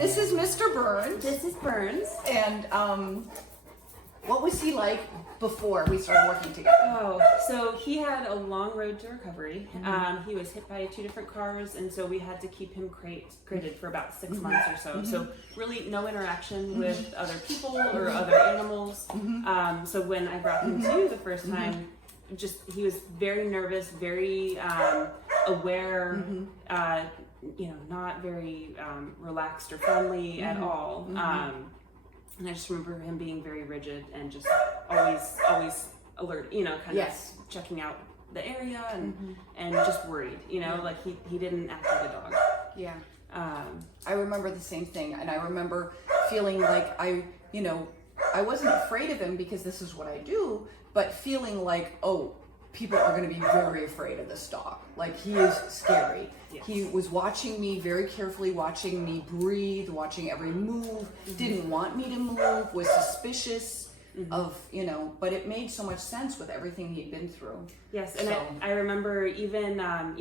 This is Mr. Berns. This is Berns. And what was he like before we started working together? Oh, so he had a long road to recovery. He was hit by 2 different cars, and so we had to keep him crated for about 6 months or so. So really no interaction with other people or other animals. So when I brought him to you the first time, he was very nervous, very aware, not very relaxed or friendly at all. And I just remember him being very rigid and just always alert, kind of checking out the area and just worried, like he didn't act like a dog. Yeah. I remember the same thing, and I remember feeling like I wasn't afraid of him because this is what I do, but feeling like, oh, people are going to be very afraid of this dog. Like, he is scary. Yes. He was watching me very carefully, watching me breathe, watching every move, didn't want me to move, was suspicious of, but it made so much sense with everything he'd been through. Yes, and so, I remember even, I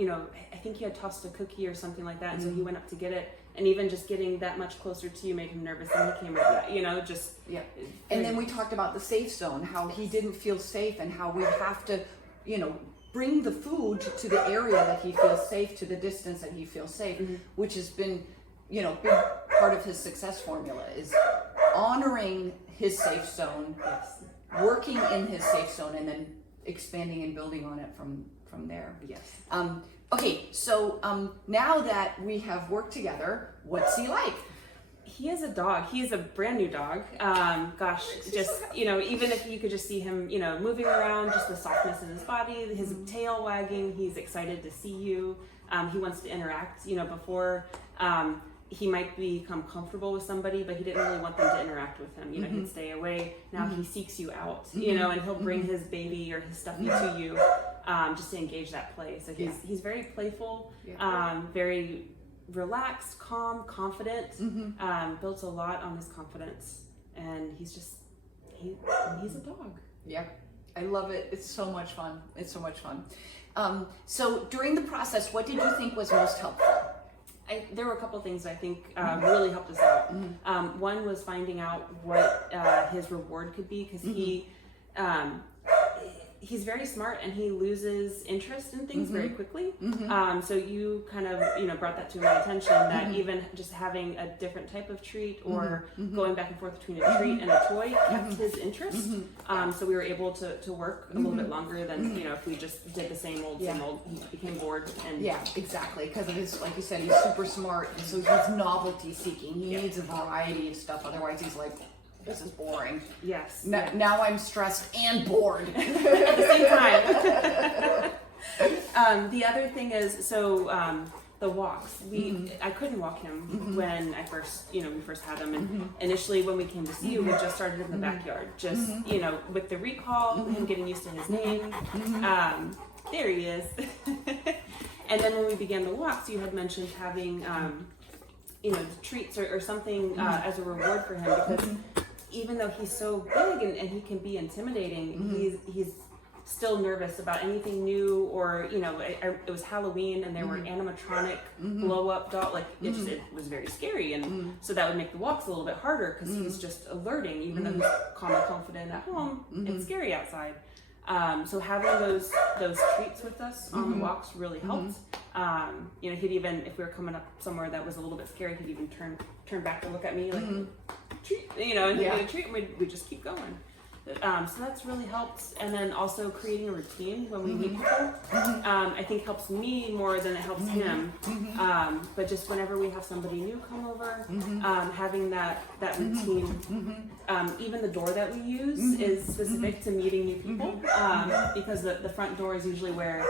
think he had tossed a cookie or something like that, and so he went up to get it, and even just getting that much closer to you made him nervous, and he came right back, just... Yeah, and then we talked about the safe zone, how he didn't feel safe, and how we have to, bring the food to the area that he feels safe, to the distance that he feels safe, which has been, big part of his success formula, is honoring his safe zone, working in his safe zone, and then expanding and building on it from there. Yes. Okay, so now that we have worked together, what's he like? He is a dog. He is a brand new dog. Even if you could just see him, moving around, just the softness in his body, his tail wagging, he's excited to see you. He wants to interact, before he might become comfortable with somebody, but he didn't really want them to interact with him. He'd stay away. Now he seeks you out, and he'll bring his baby or his stuffy to you, just to engage that play. So he's very playful, very relaxed, calm, confident, built a lot on his confidence, and he's a dog. Yeah, I love it. It's so much fun. So during the process, what did you think was most helpful? There were a couple things I think really helped us out. One was finding out what his reward could be, because he's very smart and he loses interest in things very quickly. So you kind of brought that to my attention, that even just having a different type of treat or going back and forth between a treat and a toy kept his interest. So we were able to work a little bit longer than if we just did the same old. He became bored. And exactly, because of his, like you said, he's super smart, and so he's novelty seeking. He needs a variety of stuff, otherwise he's like, this is boring. Yes. Now I'm stressed and bored at the same time. The other thing is, the walks. I couldn't walk him when I first, we first had him, and initially when we came to see you, we just started in the backyard, just with the recall, him getting used to his name. There he is. And then when we began the walks, you had mentioned having, treats or something as a reward for him, because even though he's so big and he can be intimidating, he's still nervous about anything new, or it was Halloween and there were animatronic blow up doll, it was very scary, and so that would make the walks a little bit harder, because he's just alerting, even though he's calm and confident at home. It's scary outside. So having those treats with us on the walks really helped. He'd even, if we were coming up somewhere that was a little bit scary, he'd even turn back to look at me like, treat, and he'd get a treat, and we'd just keep going. So that's really helped. And then also creating a routine when we meet people, I think helps me more than it helps him. But just whenever we have somebody new come over, having that routine. Even the door that we use is specific to meeting new people, because the front door is usually where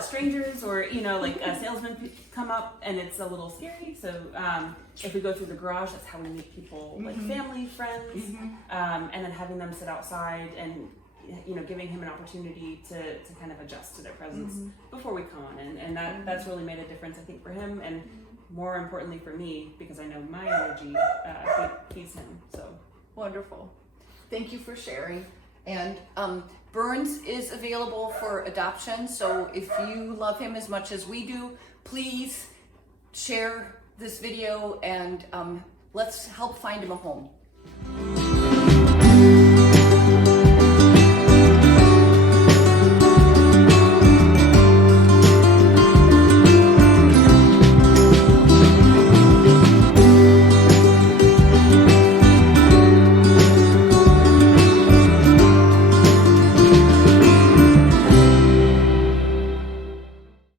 strangers or salesmen come up, and it's a little scary. So if we go through the garage, that's how we meet people, like family, friends, and then having them sit outside and giving him an opportunity to kind of adjust to their presence before we come on in, and that's really made a difference, I think, for him, and more importantly for me, because I know my energy feeds him. So wonderful. Thank you for sharing. And Berns is available for adoption, so if you love him as much as we do, please share this video and let's help find him a home.